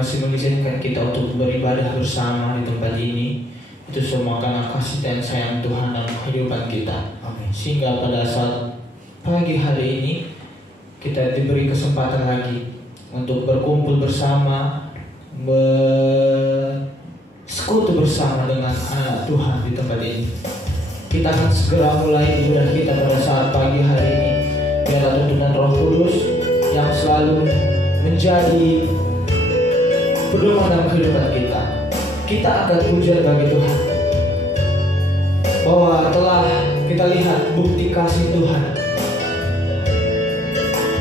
masih mengizinkan kita untuk beribadah bersama di tempat ini, itu semua karena kasih dan sayang Tuhan dalam kehidupan kita. Sehingga pada saat pagi hari ini kita diberi kesempatan lagi untuk berkumpul bersama, bersekutu bersama dengan anak Tuhan di tempat ini. Kita akan segera mulai ibadah kita pada saat pagi hari ini. Biarlah tuntunan Roh Kudus yang selalu menjadi pedoman dalam kehidupan kita. Kita akan pujian bagi Tuhan bahwa telah kita lihat bukti kasih Tuhan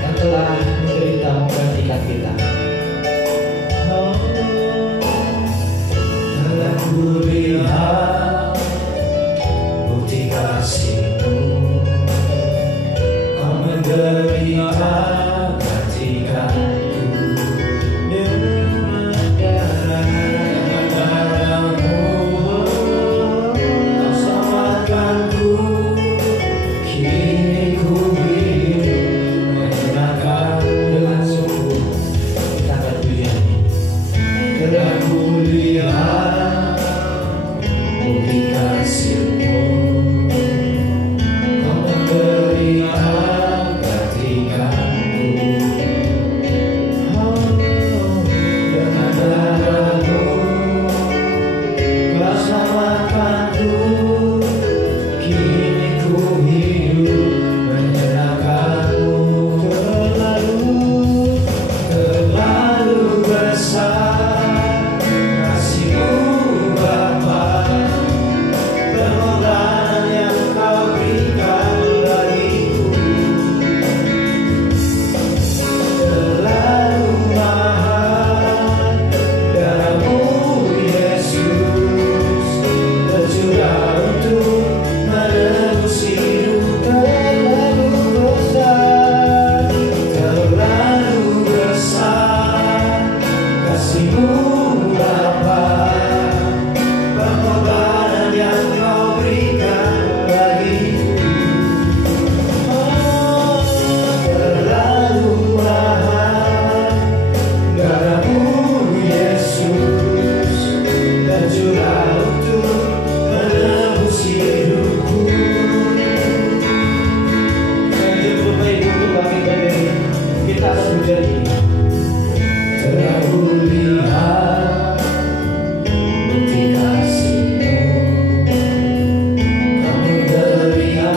yang telah menderita menggantikan kita. Telah ku lihat bukti kasih-Mu, Kau menderita gantikanku dengan darah-Mu, Kau selamatkanku, kini ku hidup menyenangkan dengan sungguh. Kita akan pujian ini. Telah ku lihat bukti kasih-Mu, Kau menderita gantikanku, dengan darah-Mu, Kau selamatkanku, kini ku hidup menyenangkan-Mu. Terlalu besar kasih-Mu Bapa, pengorbanan yang Kau berikan bagiku. Terlalu mahal darah-Mu Yesus, tercurah untuk menebus hidup. Terlalu besar kasih-Mu Bapa, pengorbanan yang Kau berikan bagiku. Terlalu mahal darah-Mu Yesus, tercurah untuk menebus hidupku. Kita akan menjadi Telah ku lihat bukti kasih-Mu, Kau menderita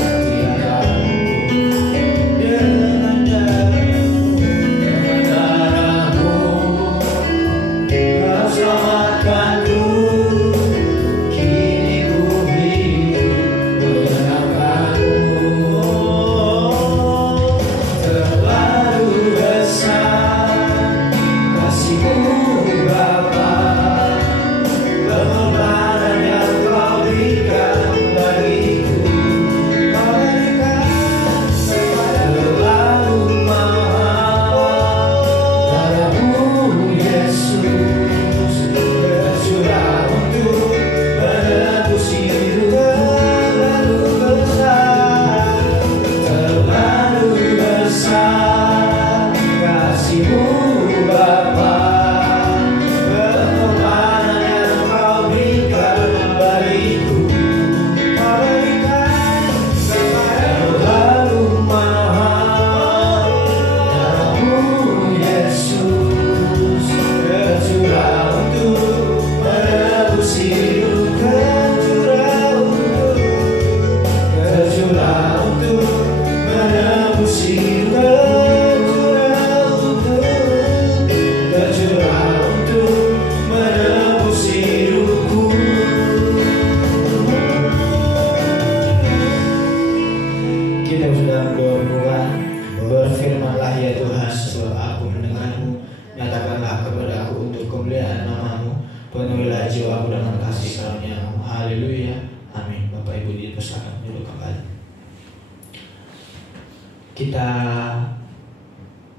gantikanku dengan darah-Mu, Kau selamatkanku, kini ku hidup menyenangkan-Mu. Terlalu besar kasih-Mu Bapa, pengorbanan yang Kau berikan bagiku. Terlalu mahal darah-Mu Yesus, tercurah untuk menebus hidupku. Terlalu besar kasih-Mu Bapa, pengorbanan yang Kau berikan bagiku. Terlalu mahal darah-Mu Yesus, tercurah untuk menebus hidupku. Tercurah untuk menebus hidupku. Tercurah untuk menebus hidupku. Kita sudah berdoa, berfirmanlah ya Tuhan, sebab aku mendengar-Mu. Nyatakanlah kepada aku untuk kemuliaan nama-Mu. Penuhilah jiwaku dengan kasih karunia-Mu. Haleluya. Amin. Bapak Ibu dipersilakan duduk kembali. Kita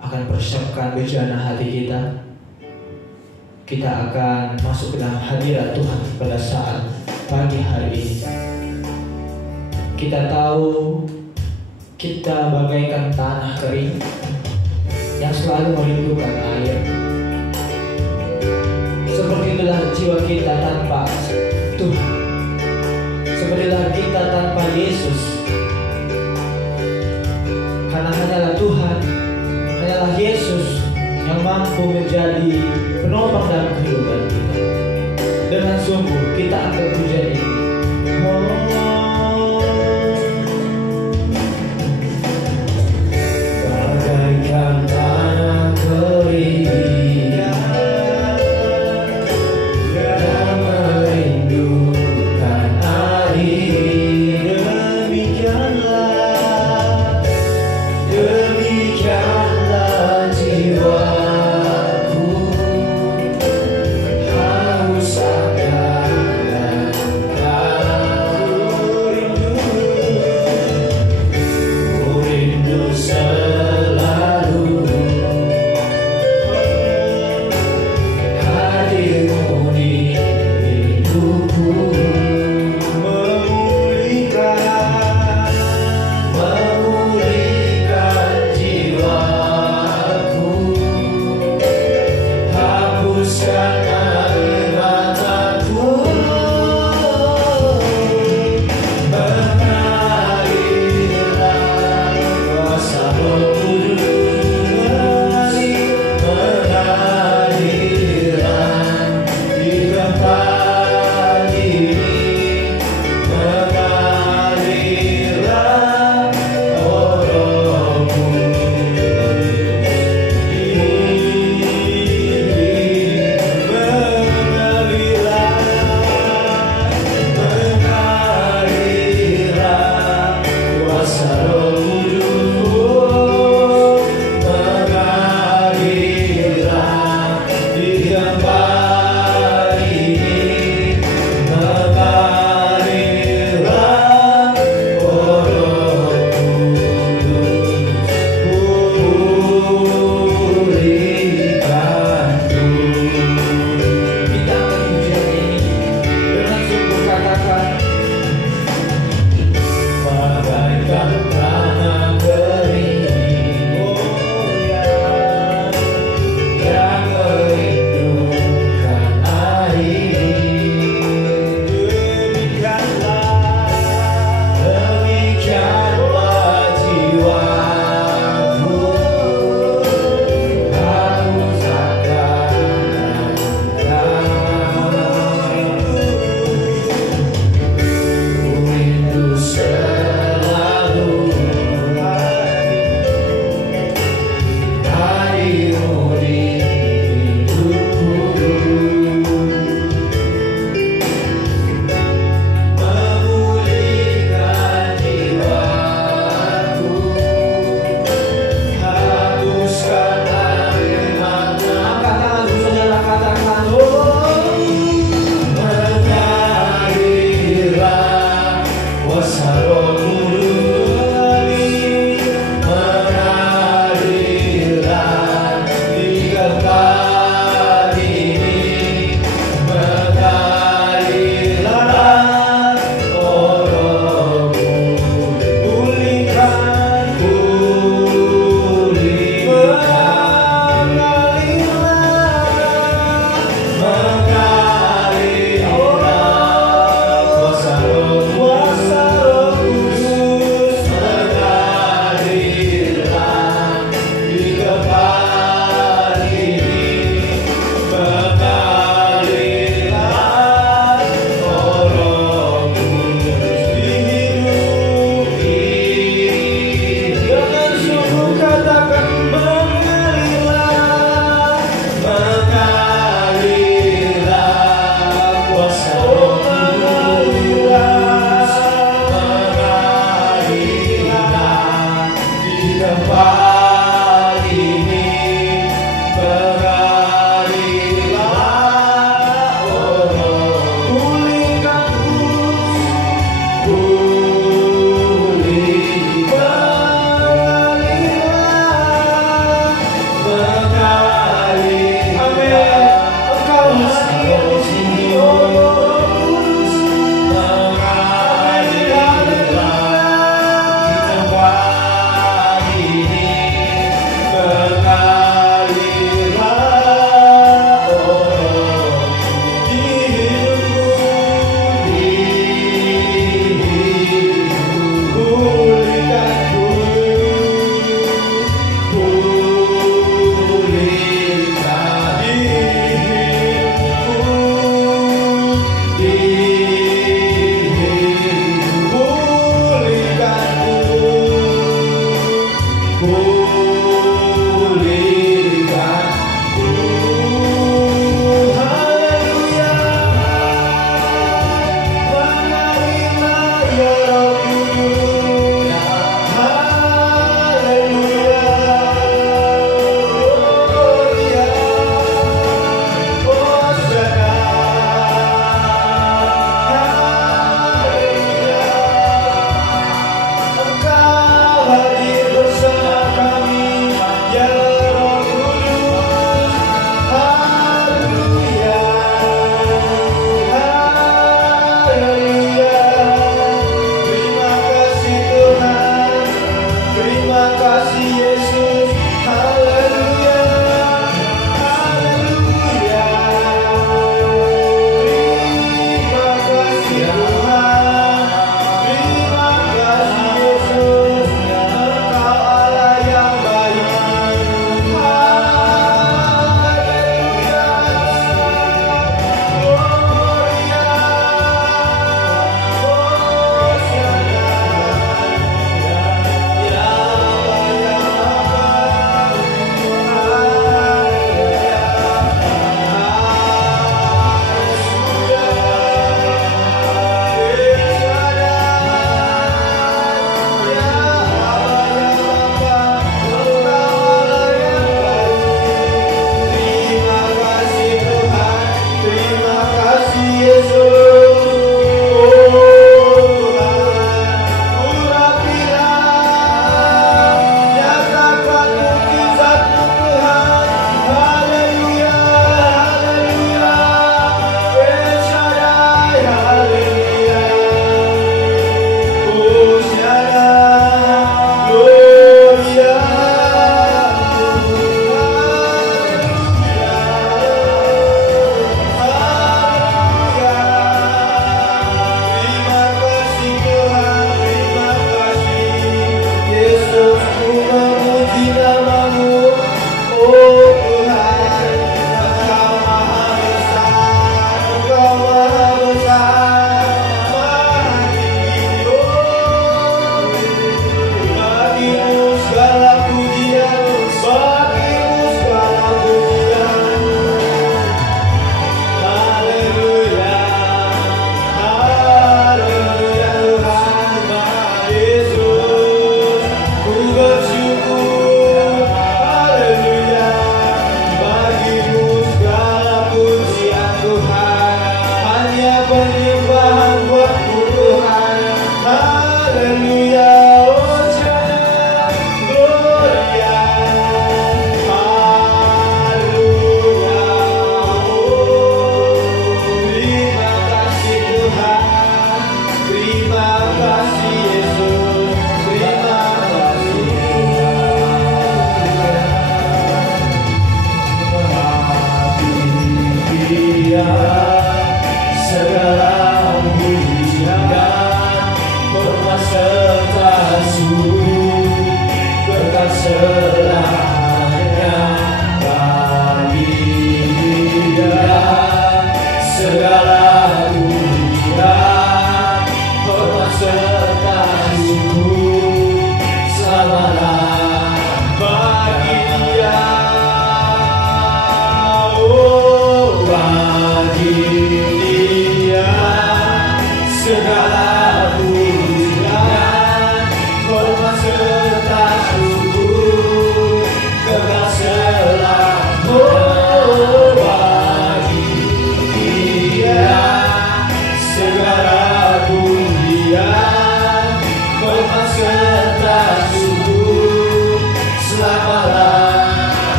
akan persiapkan bejana hati kita. Kita akan masuk ke dalam hadirat Tuhan pada saat pagi hari ini. Kita tahu kita bagaikan tanah kering yang selalu merindukan air. sepertilah jiwa kita tanpa Tuhan, sepertilah kita tanpa Yesus. Karena hanyalah Tuhan, hanyalah Yesus yang mampu menjadi penopang dalam kehidupan kita. Dengan sungguh kita akan pujian ini. Bagaikan tanah kering yang merindukan air, demikianlah jiwaku haus akan Engkau, rindu selalu hadirmu di hidupku, memulihkan jiwaku, hapuskan air mataku, mengalirlah kuasa Roh Kudus, mengalirlah di tempat ini, mengalirlah Roh mengalirlah kuasa Roh Kudus, mengalirlah di tempat ini, mengalirlah Roh pulihkanku. Kita akan pujian ini dengan sungguh katakan, Bagaikan tanah kering yang merindukan air, demikianlah jiwaku haus akan Engkau, rindu selalu hadirmu di hidupku, memulihkan jiwaku, hapuskan air mataku, angkat tanganmu saudara, katakan, mengalirlah kuasa Roh Kudus, mengalirlah di tempat ini, mengalirlah Roh Kudus, pulihkan, mengalirlah kuasa Roh Kudus, mengalirlah di tempat ini, mengalirlah Roh Kudus di hidup ini. Dengan sungguh katakan, mengalirlah kuasa Roh Kudus, mengalirlah di tempat ini, mengalirlah Roh, pulihkanku, mengalirlah di tempat ini, Selama-lamanya.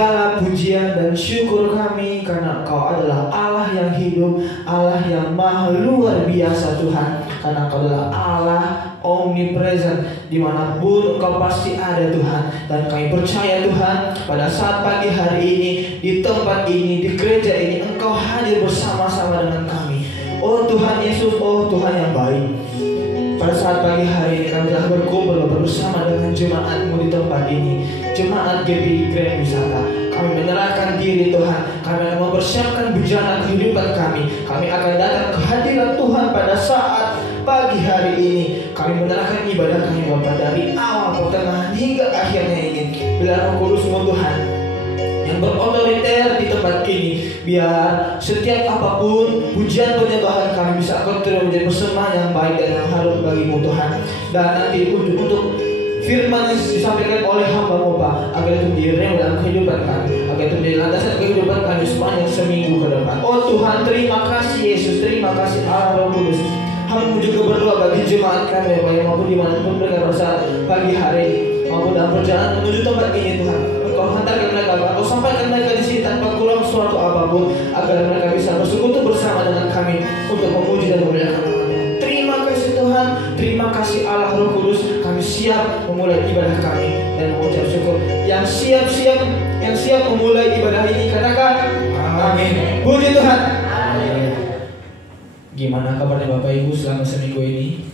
segala pujian dan syukur kami karena Engkau adalah Allah yang hidup, Allah yang maha luar biasa Tuhan. Karena Engkau adalah Allah omnipresent, dimanapun Engkau pasti ada Tuhan. Dan kami percaya Tuhan, pada saat pagi hari ini, di tempat ini, di gereja ini, Engkau hadir bersama-sama dengan kami. Oh Tuhan Yesus, oh Tuhan yang baik. Pada saat pagi hari ini kami telah berkumpul bersama dengan jemaat-Mu di tempat ini, jemaat GPI Grand Wisata. Kami menyerahkan diri Tuhan. Kami akan mempersiapkan bejana kehidupan kami. Kami akan datang ke hadirat Tuhan pada saat pagi hari ini. Kami menyerahkan ibadah kami Bapa dari awal, pertengahan hingga akhirnya ini. Bila Roh Kudus-Mu Tuhan yang berotoriter di tempat ini, biar setiap apapun pujian penyembahan kami bisa Engkau terima menjadi persembahan yang baik dan yang harum bagi-Mu Tuhan. Dan nanti untuk firman yang disampaikan oleh hamba-Mu Pak, agar itu menjadi rema dalam kehidupan kami, agar itu menjadi landasan kehidupan kami sepanjang seminggu ke depan. Oh Tuhan, terima kasih Yesus, terima kasih Allah Roh Kudus. Hamba juga berdoa bagi jemaat kami Bapak yang maupun dimanapun mereka pada pagi hari ini, maupun dalam perjalanan menuju tempat ini Tuhan. Engkau hantarkan mereka, Engkau sampaikan mereka di sini tanpa kurang suatu apapun, agar mereka bisa bersekutu bersama dengan kami untuk memuji dan memuliakan nama-Mu. Terima kasih Tuhan, terima kasih Allah Roh Kudus. Kami siap memulai ibadah kami dan mengucap syukur. Yang siap memulai ibadah ini katakan amin. Puji Tuhan. Gimana kabarnya Bapak Ibu selama seminggu ini?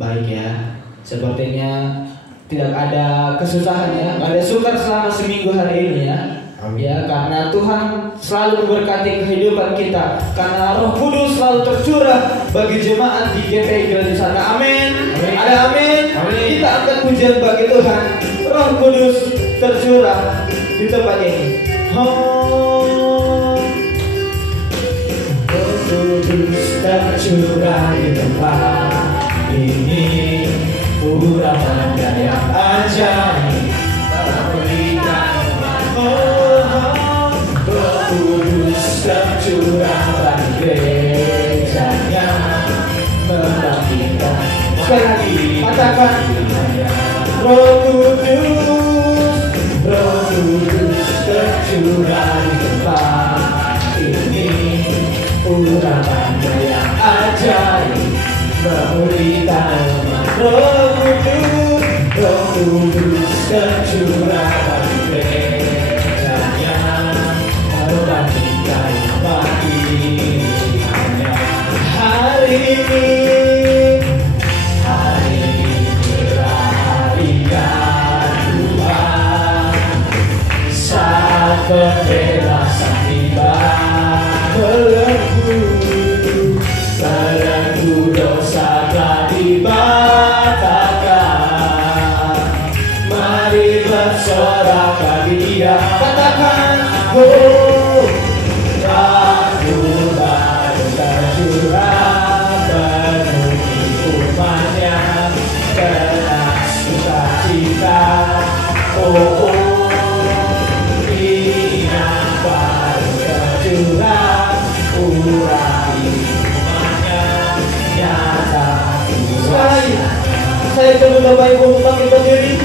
Baik ya. Sepertinya tidak ada kesusahan ya, tidak ada sukar selama seminggu hari ini ya. Ya, karena Tuhan selalu memberkati kehidupan kita, karena Roh Kudus selalu tercurah bagi jemaat di GPI Grand Wisata. Amin. Ada amin. Kita angkat pujian bagi Tuhan. Roh Kudus tercurah di tempat ini. Roh Kudus tercurah di tempat ini, urapan yang ajaib memberikan. Roh Kudus tercurah bagi gerejanya, membangkitkan. Sekali lagi katakan, Roh Kudus tercurah di tempat ini, urapan yang ajaib memberikan. Roh Kudus tercurah bagi gerejanya, membangkitkan bagi-Nya. Hari ini adalah hari yang Tuhan, saat pembebasan tiba. Belenggu dosa telah dibatalkan. Mari bersorak bagi Dia. Katakan, Aku baru tercurah penuhi umat-Nya dengan sukacita. Ingat baru tercurah, urai umat-Nya nyata. Saya coba Bapak Ibu untuk bangkit berdiri.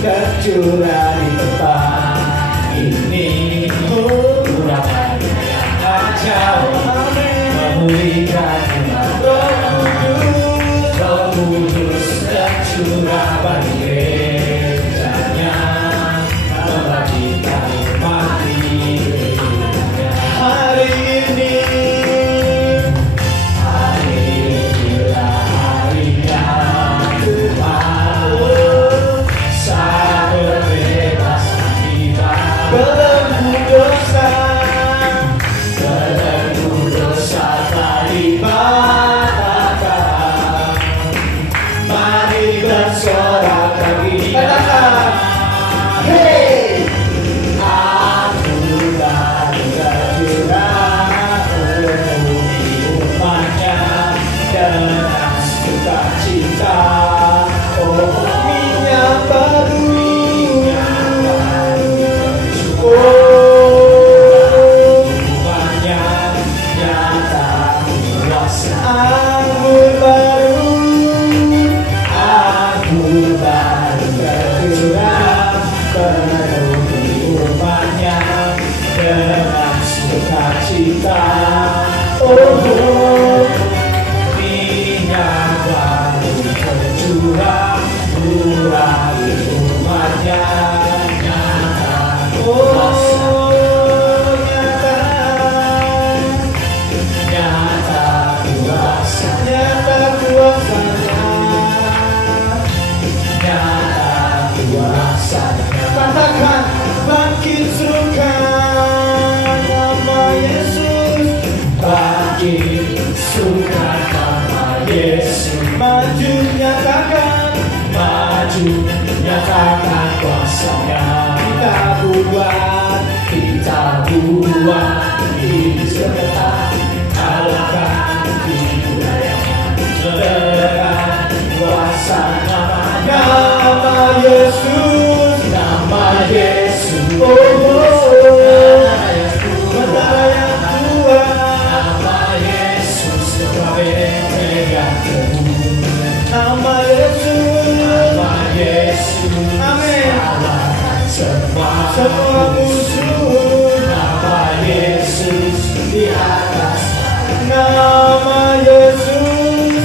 Tercurah di tempat ini, urapan yang ajaib memulihkan iman. Roh Kudus tercurah bagi gerejanya, membangkitkan mati-Nya. Hari ini adalah hari yang Tuhan, saat berbebas sukacita. Oh, minyak baru tercurah, murah umatnya nyata. Oh, nyata kuasanya, nyata kuasanya. Katakan, bangkit serukan nama Yesus, bangkit serukan nama Yesus. Maju nyatakan kuasanya. Kita buat ini sebentar, kalahkan kebudayaan, cederaan kuasa nama Yesus, nama Yesus. Betapa yang kuat, nama Yesus, pegang teguh. Nama Yesus, amin. Semua musuh, nama Yesus di atas. Nama Yesus,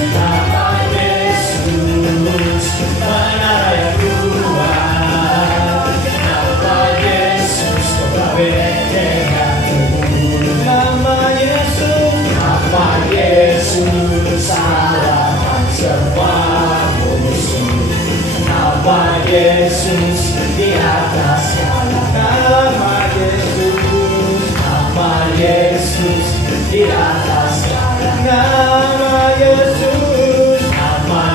menara yang kuat. Nama Yesus, pegang teguh. Nama Yesus, salahkan semua musuh. Nama Yesus di atas segala. Nama Yesus di atas segala. Nama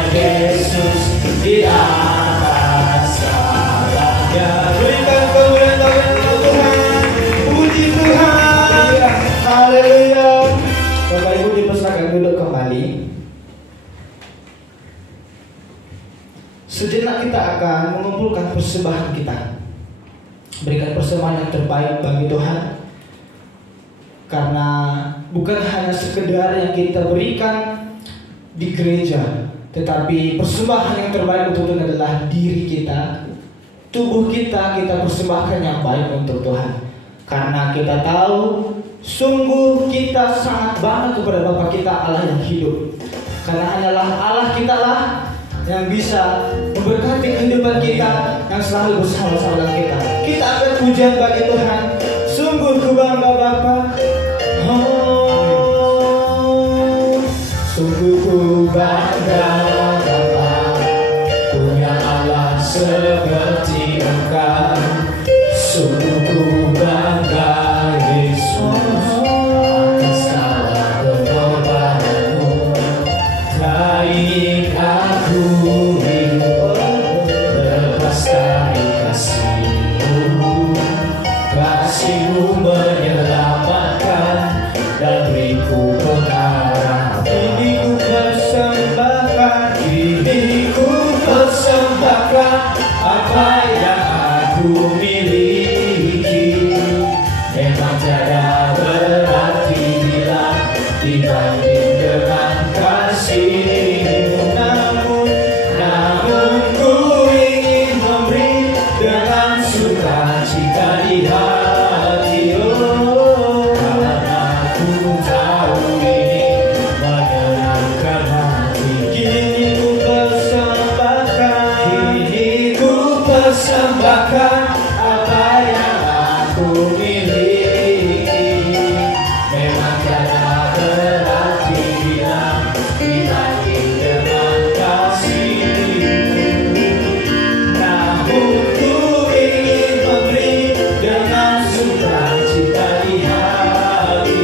Yesus di atas segalanya. Berikan kemuliaan kepada Tuhan. Puji Tuhan. Haleluya. Bapak Ibu dipersilakan duduk kembali. Sejenak kita akan mengumpulkan persembahan kita. Berikan persembahan yang terbaik bagi Tuhan. Karena bukan hanya sekedar yang kita berikan di gereja, tetapi persembahan yang terbaik untuk Tuhan adalah diri kita, tubuh kita persembahkan yang baik untuk Tuhan. Karena kita tahu sungguh kita sangat bangga kepada Bapa kita Allah yang hidup. Karena hanyalah Allah kita lah yang bisa memberkati kehidupan kita, yang selalu bersama-sama dengan kita. Kita akan pujian bagi Tuhan. Sungguh ku bangga Bapa. Oh, sungguh ku bangga Bapa, punya Allah seperti Engkau. Sungguh ku bangga Yesus, atas segala pengorbananmu. Tak ingin aku hidup lepas dari kasih-Mu. Kasih-Mu menyelamatkan dan beriku pengharapan. Kini ku persembahkan apa yang aku miliki. Memang tiada berarti bila dibanding dengan kasih-Mu. Namun ku ingin memberi dengan sukacita di hati. Oh, karena ku tahu ini menyenangkan hati. Kini ku persembahkan apa yang aku miliki. Memang tiada berarti bila dibanding dengan kasih-Mu. Namun ku ingin memberi dengan sukacita di hati.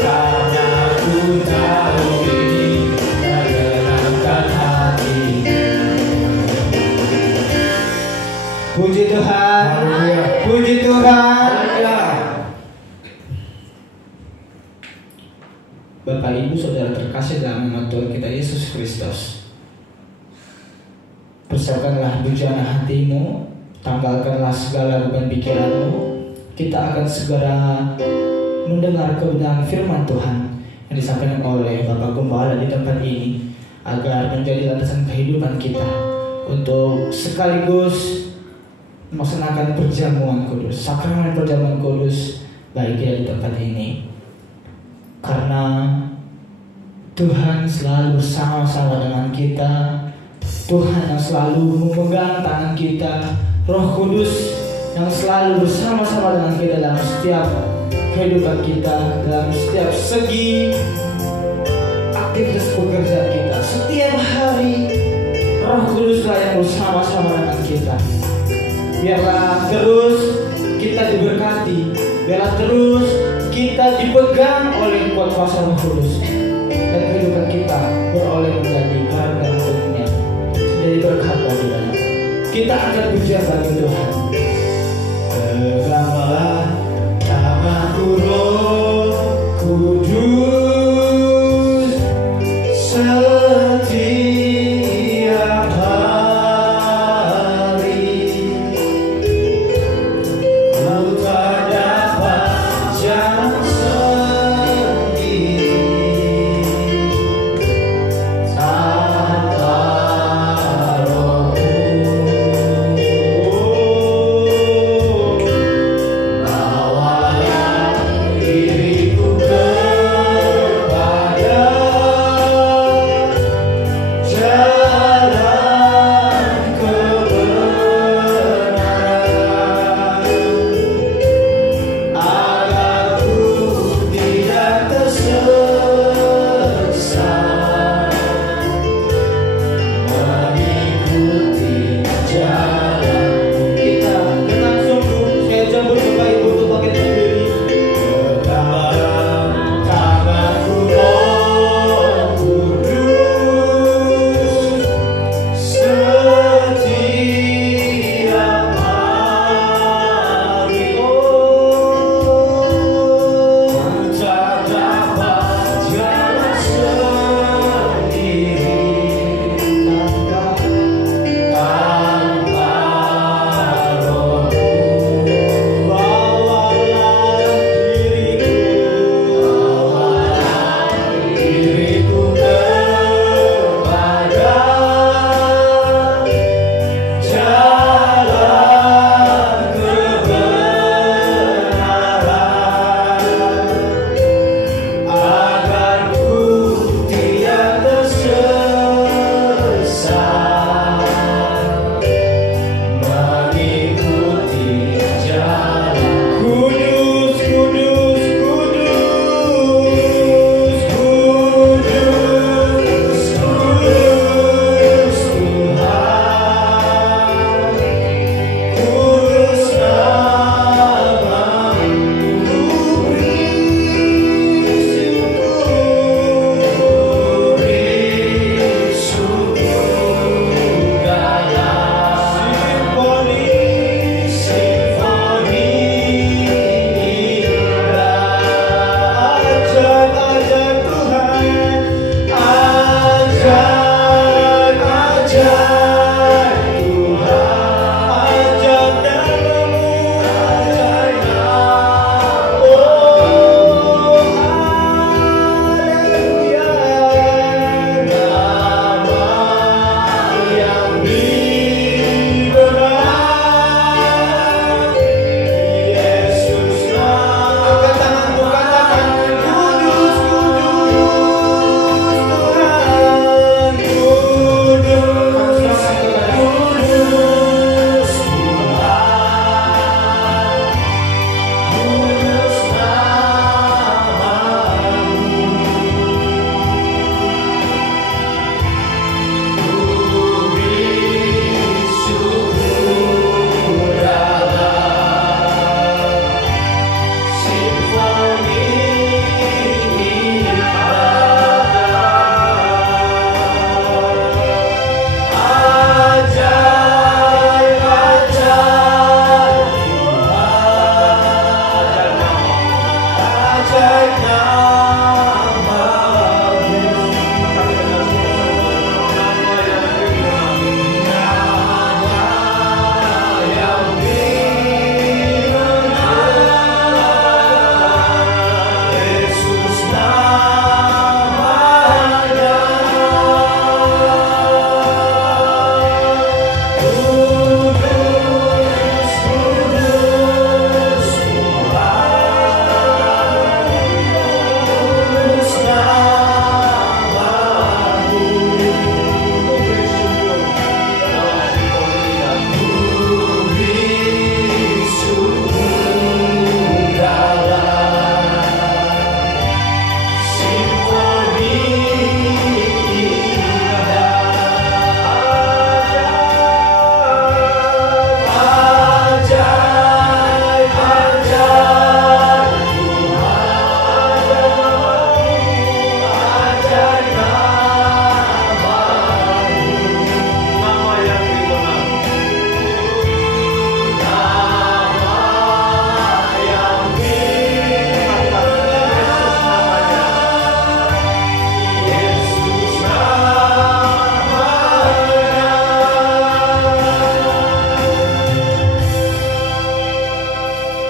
Karena ku tahu ini menyenangkan hati. Puji Tuhan. Puji Tuhan. Bapak Ibu Saudara terkasih dalam nama Tuhan kita Yesus Kristus, persiapkanlah bujana hatimu, tanggalkanlah segala beban pikiranmu. Kita akan segera mendengar kebenaran firman Tuhan yang disampaikan oleh Bapak Gembala di tempat ini, agar menjadi landasan kehidupan kita untuk sekaligus melaksanakan perjamuan kudus, sakramen perjamuan kudus bahagia di tempat ini, karena Tuhan selalu bersama-sama dengan kita. Tuhan yang selalu memegang tangan kita, Roh Kudus yang selalu bersama-sama dengan kita dalam setiap kehidupan kita, dalam setiap segi aktivitas pekerjaan kita. Setiap hari Roh Kuduslah yang bersama-sama dengan kita. Biarlah terus kita diberkati, biarlah terus kita dipegang oleh kuat kuasa Roh Kudus, dan kehidupan kita beroleh menjadi karya untuknya, jadi berkat bagi banyak. Kita akan puja bagi Tuhan. Teranglah namamu Roh Kudus setiap hari. Kau tak dapat jalan sendiri tanpa Roh-Mu.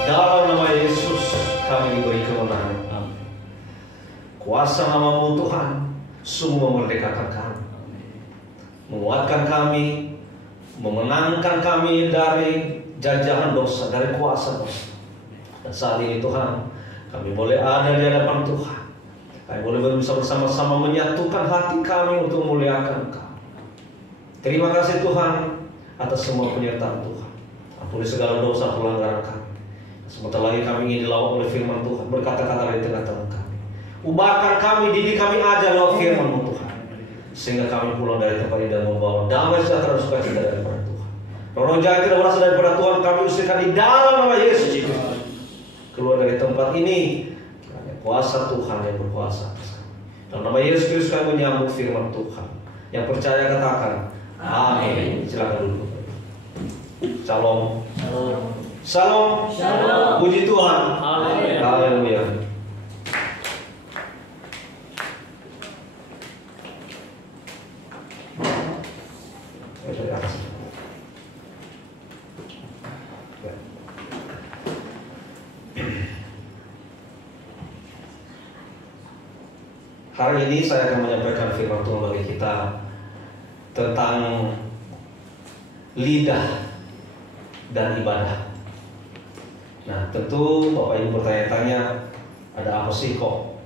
Dalam nama Yesus kami diberi kemenangan. Kuasa nama-Mu Tuhan sungguh memerdekakan kami, menguatkan kami, memenangkan kami dari jajahan dosa, dari kuasa dosa. Dan saat ini Tuhan, kami boleh ada di hadapan Tuhan. Kami boleh bisa bersama-sama menyatukan hati kami untuk memuliakan Engkau. Terima kasih Tuhan atas semua penyertaan Tuhan. Ampuni segala dosa pelanggaran kami. Sebentar lagi kami ingin dilawat oleh firman Tuhan, berkata-kata dari tengah-tengah kami. Ubahkan kami, didik kami ajar lewat firman-Mu Tuhan, sehingga kami pulang dari tempat ini dan membawa damai sejahtera sukacita daripada Tuhan. Roh jahat tidak berasal daripada Tuhan, kami usirkan di dalam nama Yesus. Keluar dari tempat ini, karena kuasa Tuhan yang berkuasa atas kami. Dalam nama Yesus Kristus kami menyambut firman Tuhan. Yang percaya katakan amin. Silakan duduk. Shalom. Shalom. Shalom. Puji Tuhan. Haleluya. Haleluya. Hari ini saya akan menyampaikan firman Tuhan bagi kita tentang lidah dan ibadah. Nah, tentu Bapak Ibu bertanya-tanya, ada apa sih kok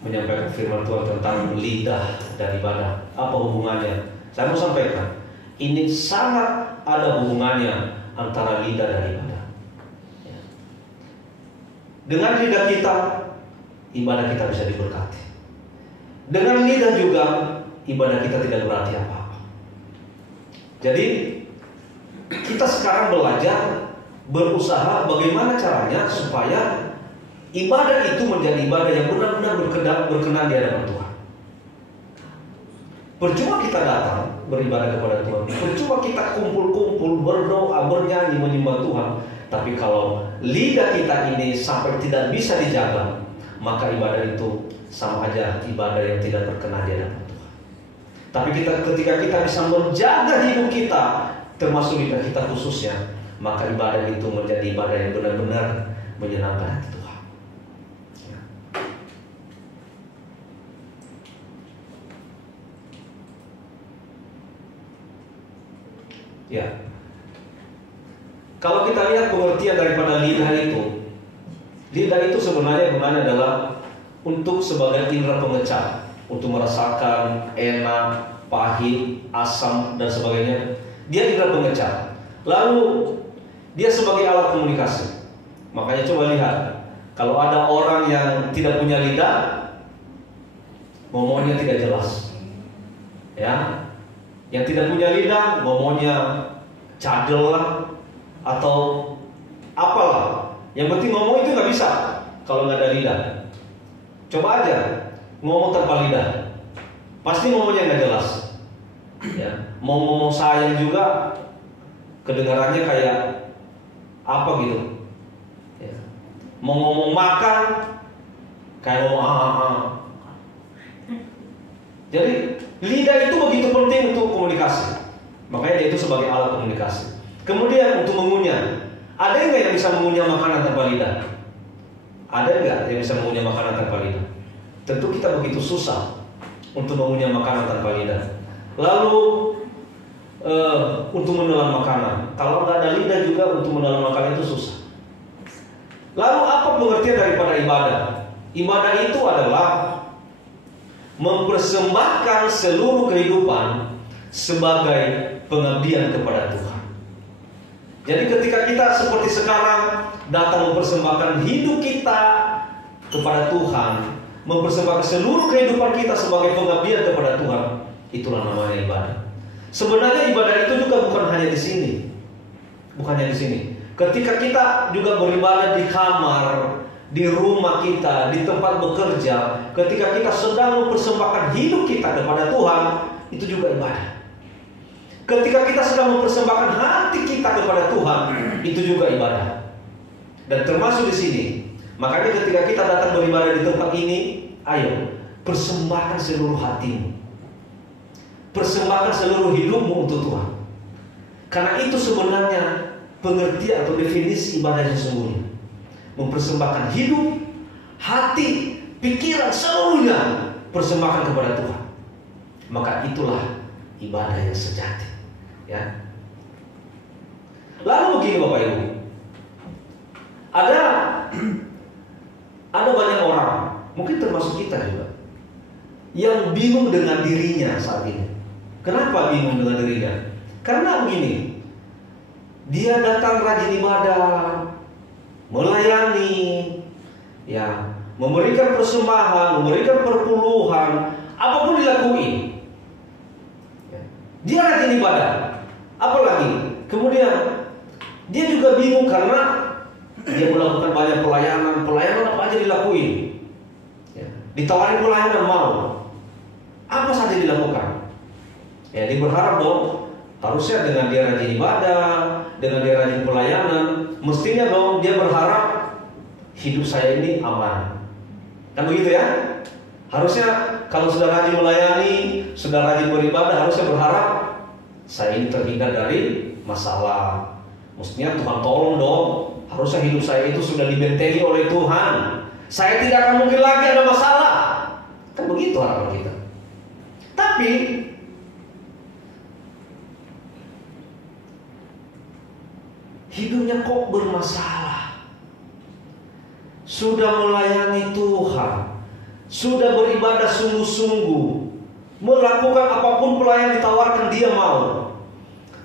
menyampaikan firman Tuhan tentang lidah dan ibadah? Apa hubungannya? Saya mau sampaikan, ini sangat ada hubungannya antara lidah dan ibadah. Dengan lidah kita, ibadah kita bisa diberkati. Dengan lidah juga, ibadah kita tidak berarti apa-apa. Jadi, kita sekarang belajar, berusaha bagaimana caranya supaya ibadah itu menjadi ibadah yang benar-benar berkenan di hadapan Tuhan. Percuma kita datang beribadah kepada Tuhan, percuma kita kumpul-kumpul, berdoa, bernyanyi, menyembah Tuhan, tapi kalau lidah kita ini sampai tidak bisa dijaga, maka ibadah itu sama aja ibadah yang tidak berkenan di hadapan Tuhan. Tapi ketika kita bisa menjaga hidup kita, termasuk lidah kita khususnya, maka ibadah itu menjadi ibadah yang benar-benar menyenangkan hati Tuhan. Ya. Kalau kita lihat pengertian daripada lidah itu sebenarnya adalah untuk sebagai indera pengecap, untuk merasakan enak, pahit, asam dan sebagainya. Dia indera pengecap. Lalu dia sebagai alat komunikasi. Makanya coba lihat, kalau ada orang yang tidak punya lidah, ngomongnya tidak jelas. Ya. Yang tidak punya lidah, ngomongnya cadel lah atau apalah. Yang penting ngomong itu nggak bisa kalau nggak ada lidah. Coba aja ngomong tanpa lidah, pasti ngomongnya nggak jelas. Ya, mau ngomong sayang juga kedengarannya kayak apa gitu. Ya. Mau ngomong makan kayak ngomong Jadi lidah itu begitu penting untuk komunikasi. Makanya dia itu sebagai alat komunikasi. Kemudian untuk mengunyah, ada nggak yang bisa mengunyah makanan tanpa lidah? Ada nggak yang bisa mengunyah makanan tanpa lidah? Tentu kita begitu susah untuk mengunyah makanan tanpa lidah. Lalu untuk menelan makanan, kalau nggak ada lidah juga untuk menelan makanan itu susah. Lalu apa pengertian daripada ibadah? Ibadah itu adalah mempersembahkan seluruh kehidupan sebagai pengabdian kepada Tuhan. Jadi ketika kita seperti sekarang datang mempersembahkan hidup kita kepada Tuhan, mempersembahkan seluruh kehidupan kita sebagai pengabdian kepada Tuhan, itulah namanya ibadah. Sebenarnya ibadah itu juga bukan hanya di sini. Bukan hanya di sini. Ketika kita juga beribadah di kamar, di rumah kita, di tempat bekerja, ketika kita sedang mempersembahkan hidup kita kepada Tuhan, itu juga ibadah. Ketika kita sedang mempersembahkan hati kita kepada Tuhan, itu juga ibadah. Dan termasuk di sini. Makanya ketika kita datang beribadah di tempat ini, ayo persembahkan seluruh hatimu, persembahkan seluruh hidupmu untuk Tuhan. Karena itu sebenarnya pengertian atau definisi ibadah yang sesungguhnya. Mempersembahkan hidup, hati, pikiran seluruhnya persembahkan kepada Tuhan. Maka itulah ibadah yang sejati. Ya. Lalu begini Bapak Ibu, ada banyak orang, mungkin termasuk kita juga, yang bingung dengan dirinya saat ini. Kenapa bingung dengan dirinya? Karena begini, dia datang rajin ibadah, melayani, ya, memberikan persembahan, memberikan perpuluhan, apapun dilakuin. Dia rajin ibadah, apalagi kemudian dia juga bingung karena dia melakukan banyak pelayanan apa aja dilakuin. Ya, ditawarin pelayanan mau, apa saja dilakukan. Ya, dia berharap dong, harusnya dengan dia rajin ibadah, dengan dia rajin pelayanan, mestinya dong dia berharap hidup saya ini aman. Kan begitu ya? Harusnya kalau sudah rajin melayani, sudah rajin beribadah, harusnya berharap saya ini terhindar dari masalah. Mestinya Tuhan tolong dong. Harusnya hidup saya itu sudah dibentengi oleh Tuhan. Saya tidak akan mungkin lagi ada masalah. Kan begitu harapan kita. Tapi hidupnya kok bermasalah. Sudah melayani Tuhan, sudah beribadah sungguh-sungguh, melakukan apapun pelayan ditawarkan dia mau.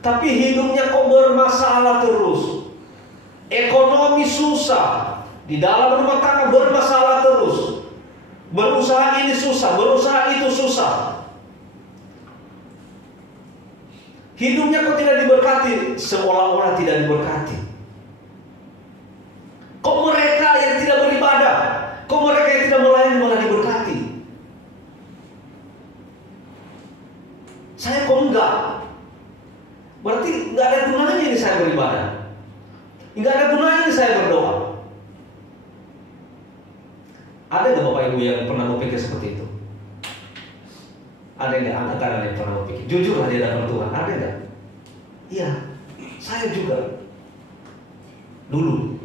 Tapi hidupnya kok bermasalah terus. Ekonomi susah, di dalam rumah tangga bermasalah terus. Berusaha ini susah, berusaha itu susah. Hidupnya kok tidak diberkati, seolah-olah tidak diberkati. Kok mereka yang tidak beribadah, kok mereka yang tidak melayani malah diberkati? Saya kok enggak? Berarti enggak ada gunanya ini saya beribadah, enggak ada gunanya ini saya berdoa. Ada nggak Bapak Ibu yang pernah berpikir seperti itu? Ada nggak anak-anak yang pernah berpikir? Jujurlah di hadapan Tuhan, ada nggak? Iya, saya juga. Dulu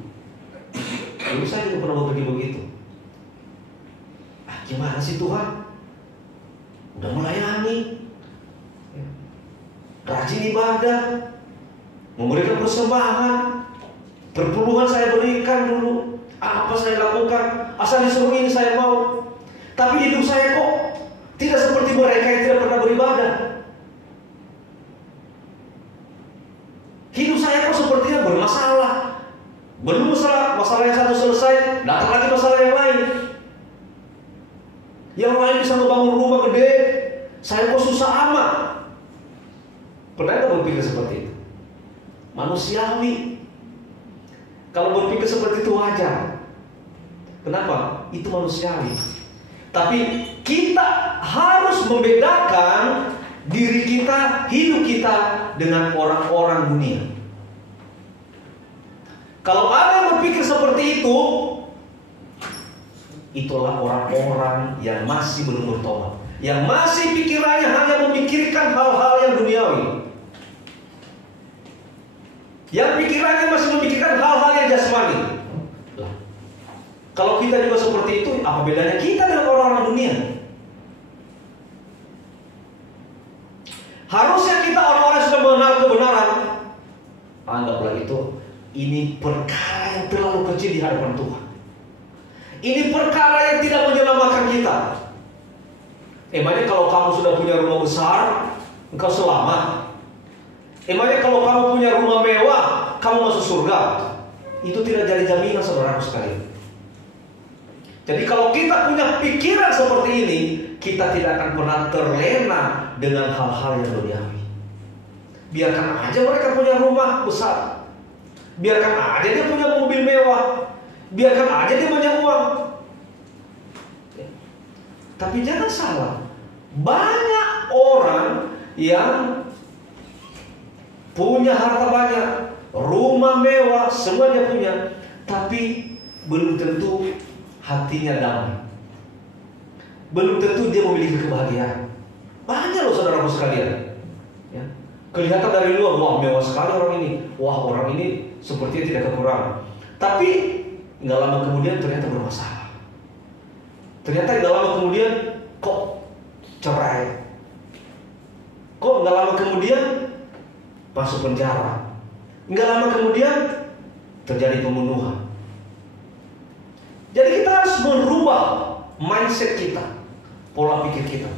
saya juga pernah berpikir begitu. Gimana sih Tuhan? Udah melayani, rajin ibadah, memberikan persembahan, perpuluhan saya berikan dulu, apa saya lakukan, asal disuruh ini saya mau. Tapi hidup saya kok tidak seperti mereka yang tidak pernah beribadah. Hidup saya kok sepertinya bermasalah. Belum masalah yang satu selesai, datang lagi masalah yang lain. Yang lain bisa membangun rumah gede, saya kok susah amat. Pernah nggak berpikir seperti itu? Manusiawi. Kalau berpikir seperti itu wajar. Kenapa? Itu manusiawi. Tapi kita harus membedakan diri kita, hidup kita dengan orang-orang dunia. Kalau ada yang berpikir seperti itu, itulah orang-orang yang masih belum bertobat, yang masih pikirannya hanya memikirkan hal-hal yang duniawi, yang pikirannya masih memikirkan hal-hal yang jasmani. Kalau kita juga seperti itu, apa bedanya kita dengan orang-orang dunia? Harusnya kita orang-orang yang sudah mengenal kebenaran, anggaplah itu, ini perkara yang terlalu kecil di hadapan Tuhan. Ini perkara yang tidak menyelamatkan kita. Emangnya kalau kamu sudah punya rumah besar, engkau selamat? Emangnya kalau kamu punya rumah mewah, kamu masuk surga? Itu tidak jadi jaminan, saudaraku sekalian. Jadi kalau kita punya pikiran seperti ini, kita tidak akan pernah terlena dengan hal-hal yang duniawi. Biarkan aja mereka punya rumah besar, biarkan aja dia punya mobil mewah, biarkan aja dia banyak uang. Tapi jangan salah, banyak orang yang punya harta banyak, rumah mewah, semua dia punya, tapi belum tentu hatinya damai. Belum tentu dia memiliki kebahagiaan. Banyak loh saudaraku sekalian, ya. Kelihatan dari luar, wah mewah sekali orang ini, wah orang ini sepertinya tidak kekurangan. Tapi nggak lama kemudian ternyata bermasalah. Ternyata nggak lama kemudian kok cerai. Kok nggak lama kemudian masuk penjara. Nggak lama kemudian terjadi pembunuhan. Jadi kita harus merubah mindset kita, pola pikir kita,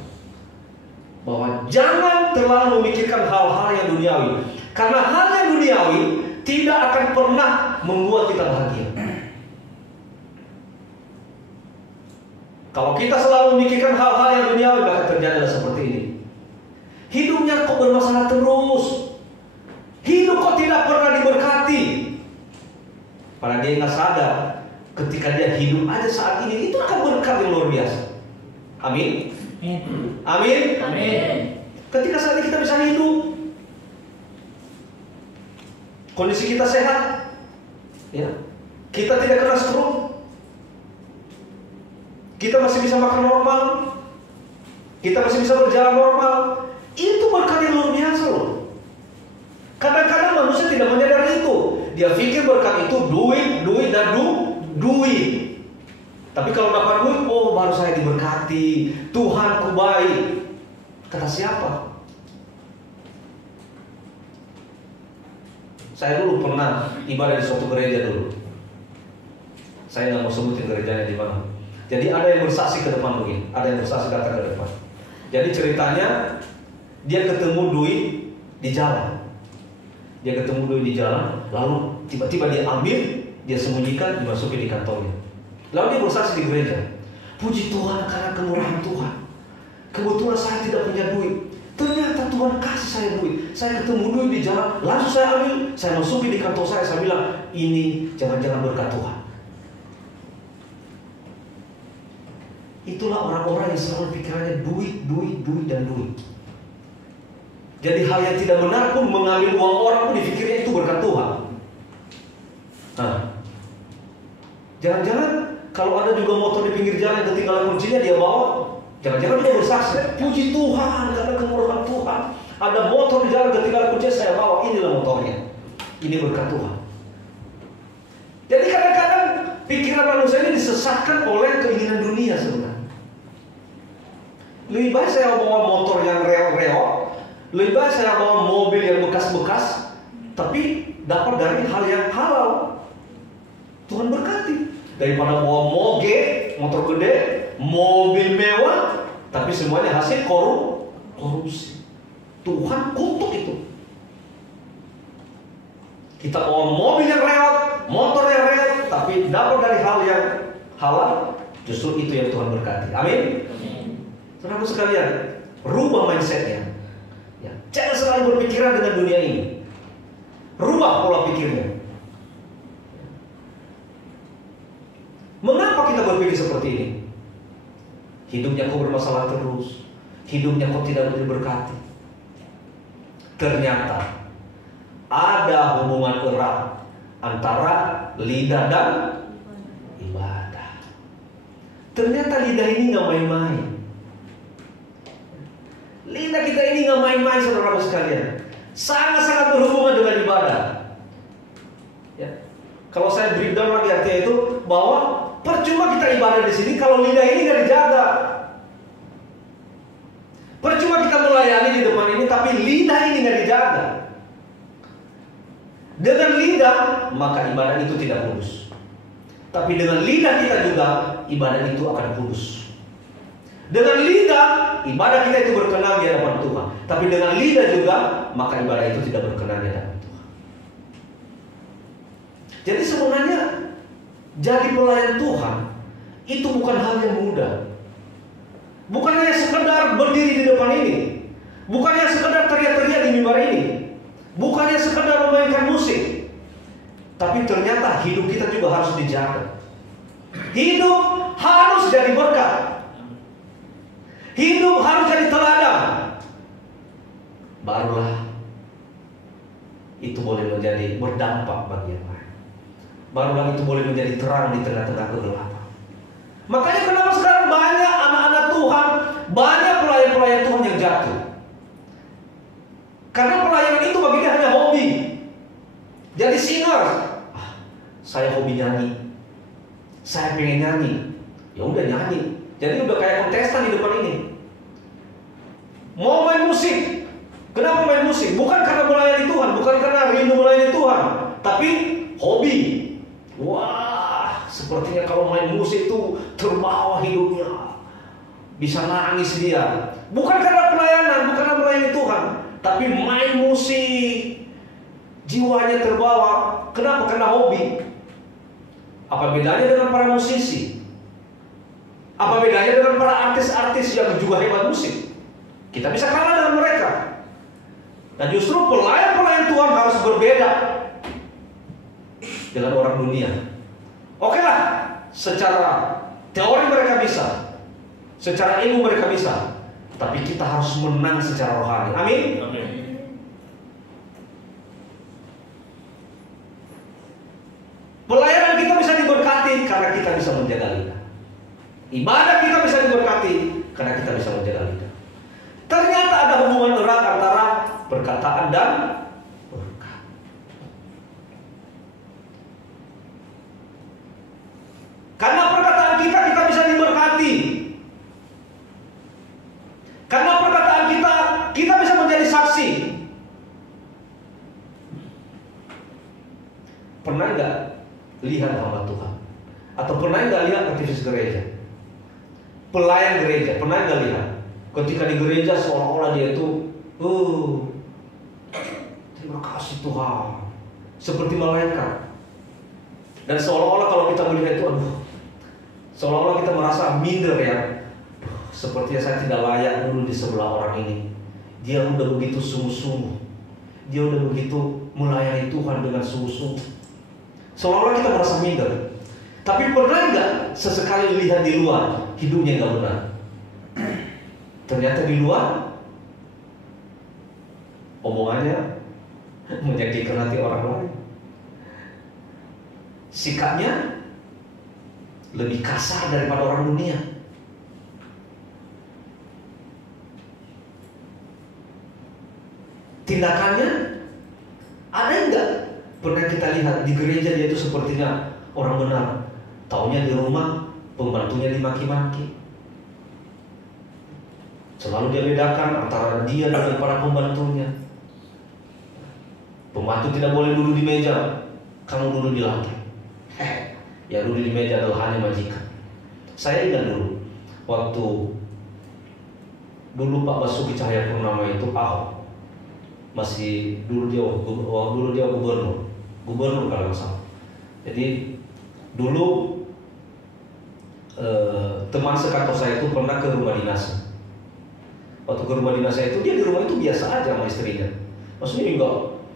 bahwa jangan terlalu memikirkan hal-hal yang duniawi. Karena hal yang duniawi tidak akan pernah membuat kita bahagia. Kalau kita selalu memikirkan hal-hal yang duniawi, maka terjadilah seperti ini. Hidupnya kok bermasalah terus. Hidup kok tidak pernah diberkati. Padahal dia nggak sadar, ketika dia hidup aja saat ini, itu akan berkat yang luar biasa. Amin. Amin. Amin. Ketika saat ini kita bisa hidup, kondisi kita sehat, ya, kita tidak kena stroke, kita masih bisa makan normal, kita masih bisa berjalan normal, itu berkat yang luar biasa loh. Kadang-kadang manusia tidak menyadari itu. Dia pikir berkat itu duit dan duit. Tapi kalau dapat duit, oh baru saya diberkati, Tuhanku baik. Kata siapa? Saya dulu pernah ibadah di suatu gereja dulu. Saya nggak mau sebutin gerejanya di mana. Jadi ada yang bersaksi ke depan begini, ada yang bersaksi datang ke depan. Jadi ceritanya dia ketemu duit di jalan. Dia ketemu duit di jalan, lalu tiba-tiba dia ambil, dia sembunyikan, dimasukin di kantongnya. Lalu dia bersaksi di gereja. Puji Tuhan karena kemurahan Tuhan. Kebetulan saya tidak punya duit. Ternyata Tuhan kasih saya duit. Saya ketemu duit di jalan, langsung saya ambil, saya masukin di kantong saya. Saya bilang, ini jangan-jangan berkat Tuhan. Itulah orang-orang yang selalu pikirannya duit, dan duit. Jadi hal yang tidak benar pun, mengambil uang orang pun dipikirnya itu berkat Tuhan. Nah, jangan-jangan kalau ada juga motor di pinggir jalan yang ketinggalan kuncinya dia bawa, jangan-jangan dia bersaksi, puji Tuhan karena kemurahan Tuhan. Ada motor di jalan ketinggalan kuncinya saya bawa, inilah motornya. Ini berkat Tuhan. Jadi kadang-kadang pikiran manusia ini disesatkan oleh keinginan dunia sebenarnya. Lebih baik saya bawa motor yang reot-reot, lebih baik saya bawa mobil yang bekas-bekas, tapi dapat dari hal yang halal. Tuhan berkati. Daripada bawa moge, motor gede, mobil mewah, tapi semuanya hasil korupsi. Tuhan kutuk itu. Kita bawa mobil yang reot, motor yang reot, tapi dapat dari hal yang halal, justru itu yang Tuhan berkati. Amin. Saudara sekalian, rubah mindsetnya. Ya, jangan selalu berpikiran dengan dunia ini. Rubah pola pikirnya. Mengapa kita berpikir seperti ini? Hidupnya kok bermasalah terus, hidupnya kok tidak diberkati. Ternyata ada hubungan erat antara lidah dan ibadah. Ternyata lidah ini nggak main-main. Lidah kita ini nggak main-main, saudara sekalian. Sangat-sangat berhubungan dengan ibadah. Ya. Kalau saya breakdown lagi artinya itu bahwa percuma kita ibadah di sini kalau lidah ini nggak dijaga. Percuma kita melayani di depan ini tapi lidah ini nggak dijaga. Dengan lidah maka ibadah itu tidak kudus. Tapi dengan lidah kita juga ibadah itu akan kudus. Dengan lidah ibadah kita itu berkenan di hadapan Tuhan. Tapi dengan lidah juga maka ibadah itu tidak berkenan di hadapan Tuhan. Jadi sebenarnya jadi pelayan Tuhan itu bukan hal yang mudah. Bukan hanya sekedar berdiri di depan ini, bukan hanya sekedar teriak-teriak di mimbar ini, bukan hanya sekedar memainkan musik. Tapi ternyata hidup kita juga harus dijaga. Hidup harus jadi berkat. Hidup harus jadi teladan. Barulah itu boleh menjadi berdampak bagi yang lain. Barulah itu boleh menjadi terang di tengah-tengah kegelapan. Makanya kenapa sekarang banyak anak-anak Tuhan, banyak pelayan-pelayan Tuhan yang jatuh. Karena pelayanan itu bagi dia hanya hobi. Jadi singer, saya hobi nyanyi, saya pengen nyanyi, ya udah nyanyi. Jadi udah kayak kontestan di depan ini. Mau main musik, kenapa main musik? Bukan karena melayani Tuhan, bukan karena rindu melayani Tuhan, tapi hobi. Wah, sepertinya kalau main musik itu terbawa hidupnya, bisa nangis dia. Bukan karena pelayanan, bukan karena melayani Tuhan, tapi main musik, jiwanya terbawa. Kenapa? Karena hobi. Apa bedanya dengan para musisi? Apa bedanya dengan para artis-artis yang juga hebat musik? Kita bisa kalah dengan mereka. Dan justru pelayan-pelayan Tuhan harus berbeda dengan orang dunia. Oke lah, secara teori mereka bisa, secara ilmu mereka bisa, tapi kita harus menang secara rohani. Amin. Amin. Pelayanan kita bisa diberkati karena kita bisa menjaga lidah. Ibadah kita bisa diberkati karena kita bisa menjaga lidah. Ternyata ada hubungan erat antara perkataan dan berkat. Karena perkataan kita bisa diberkati. Karena perkataan kita bisa menjadi saksi. Pernah nggak lihat hamba Tuhan? Atau pernah nggak lihat aktivis gereja? Pelayan gereja, pernah nggak lihat? Ketika di gereja seolah-olah dia itu, terima kasih Tuhan, seperti malaikat. Dan seolah-olah kalau kita melihat itu, seolah-olah kita merasa minder ya. Sepertinya saya tidak layak dulu di sebelah orang ini. Dia udah begitu sungguh-sungguh, dia udah begitu melayani Tuhan dengan sungguh-sungguh. Seolah-olah kita merasa minder. Tapi pernah nggak sesekali lihat di luar hidupnya nggak benar? Ternyata di luar omongannya menyakitkan hati orang lain. Sikapnya lebih kasar daripada orang dunia. Tindakannya ada enggak? Pernah kita lihat di gereja dia itu sepertinya orang benar, taunya di rumah pembantunya dimaki-maki. Selalu dia bedakan antara dia dengan para pembantunya. Pembantu tidak boleh duduk di meja, kamu duduk di lantai. Ya duduk di meja adalah hanya majikan. Saya ingat dulu, dulu Pak Basuki Cahayapurnama itu Ahok, masih dulu dia gubernur kalau nggak salah. Jadi dulu teman sekantor saya itu pernah ke rumah dinasnya. Waktu ke rumah dinasnya itu, dia di rumah itu biasa aja sama istrinya. Maksudnya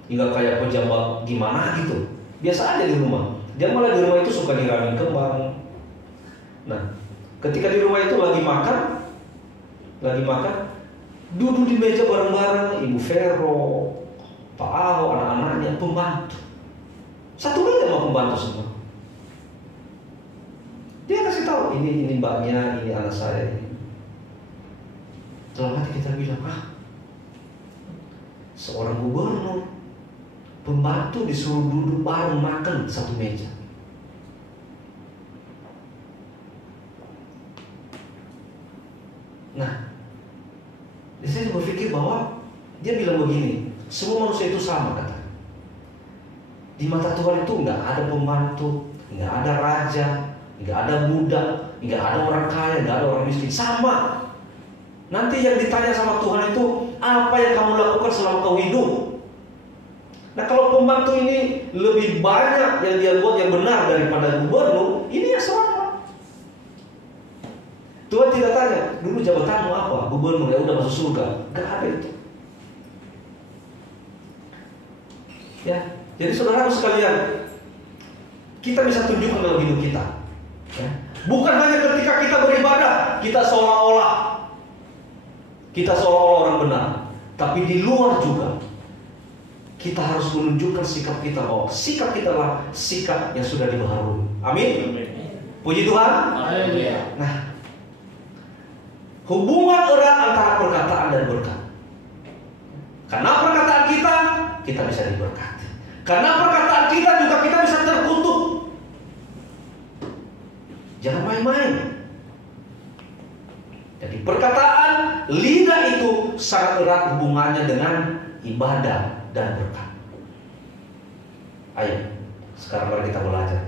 enggak kayak pejabat gimana gitu. Biasa aja di rumah. Dia malah di rumah itu suka nyiramin kembang. Nah, ketika di rumah itu lagi makan, duduk di meja bareng-bareng Ibu Vero, Pak Ahok, anak-anaknya, pembantu. Satu meja sama pembantu semua. Dia kasih tahu, ini mbaknya, ini anak saya ini. Dalam hati kita bilang, seorang gubernur, pembantu disuruh duduk bareng makan satu meja. Nah, saya berpikir bahwa dia bilang begini, semua manusia itu sama kata. Di mata Tuhan itu nggak ada pembantu, nggak ada raja, nggak ada budak, nggak ada orang kaya, nggak ada orang miskin, sama. Nanti yang ditanya sama Tuhan itu, apa yang kamu lakukan selama kau hidup? Nah, kalau pembantu ini lebih banyak yang dia buat yang benar daripada gubernur, ini yang salah. Tuhan tidak tanya, dulu jabatanmu apa? Gubernur, ya udah masuk surga. Gak ada itu. Ya, jadi saudara sekalian, kita bisa tunjukkan dalam hidup kita. Ya. Bukan hanya ketika kita beribadah, kita seolah-olah orang benar, tapi di luar juga kita harus menunjukkan sikap kita bahwa sikap kita adalah sikap yang sudah dibaharui. Amin. Puji Tuhan. Nah, hubungan erat antara perkataan dan berkat. Karena perkataan kita bisa diberkati. Karena perkataan kita juga kita bisa terkutuk. Jangan main-main. Jadi perkataan lidah itu sangat erat hubungannya dengan ibadah dan berkat. Ayo, sekarang mari kita belajar.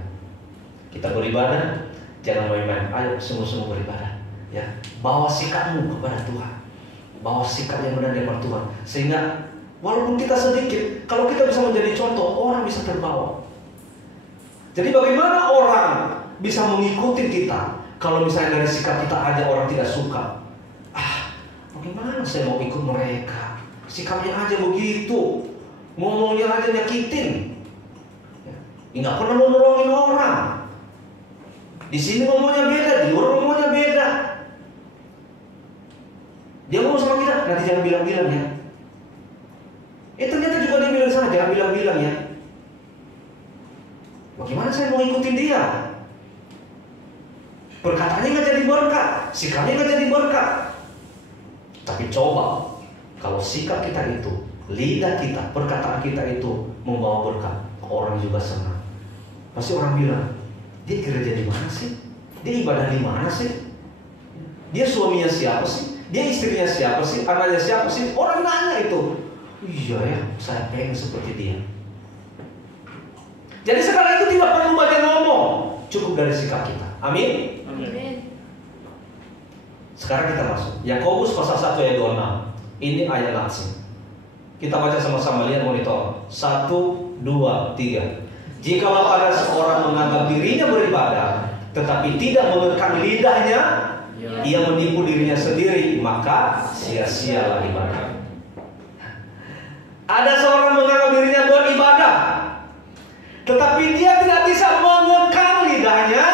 Kita beribadah, jangan main-main. Ayo, sungguh-sungguh beribadah. Ya, bawa sikapmu kepada Tuhan. Bawa sikap yang benar kepada Tuhan. Sehingga walaupun kita sedikit, kalau kita bisa menjadi contoh, orang bisa terbawa. Jadi bagaimana orang bisa mengikuti kita kalau misalnya dari sikap kita aja orang tidak suka? Bagaimana saya mau ikut mereka? Sikapnya aja begitu, ngomongnya aja nyakitin, nggak pernah mau nolongin orang. Di sini ngomongnya beda, di luar ngomongnya beda. Dia ngomong sama kita, nanti jangan bilang-bilang ya. Ternyata juga dia bilang di sana, jangan bilang-bilang ya. Bagaimana saya mau ikutin dia? Perkataannya nggak jadi berkat, sikapnya nggak jadi berkat. Tapi coba, kalau sikap kita itu, lidah kita, perkataan kita itu membawa berkat, orang juga senang. Pasti orang bilang, dia gereja di mana sih? Dia ibadah di mana sih? Dia suaminya siapa sih? Dia istrinya siapa sih? Anaknya siapa sih? Orang nanya itu. Iya ya, saya pengen seperti dia. Jadi sekarang itu tidak perlu banyak ngomong, cukup dari sikap kita. Amin. Sekarang kita masuk Yakobus pasal 1 ayat 26. Ini ayat langsung. Kita baca sama-sama, lihat monitor. 1, 2, 3. Jikalau ada seorang menganggap dirinya beribadah, tetapi tidak mengekang lidahnya, ia menipu dirinya sendiri, maka sia-sialah ibadah. Ada seorang menganggap dirinya beribadah, tetapi dia tidak bisa mengekang lidahnya,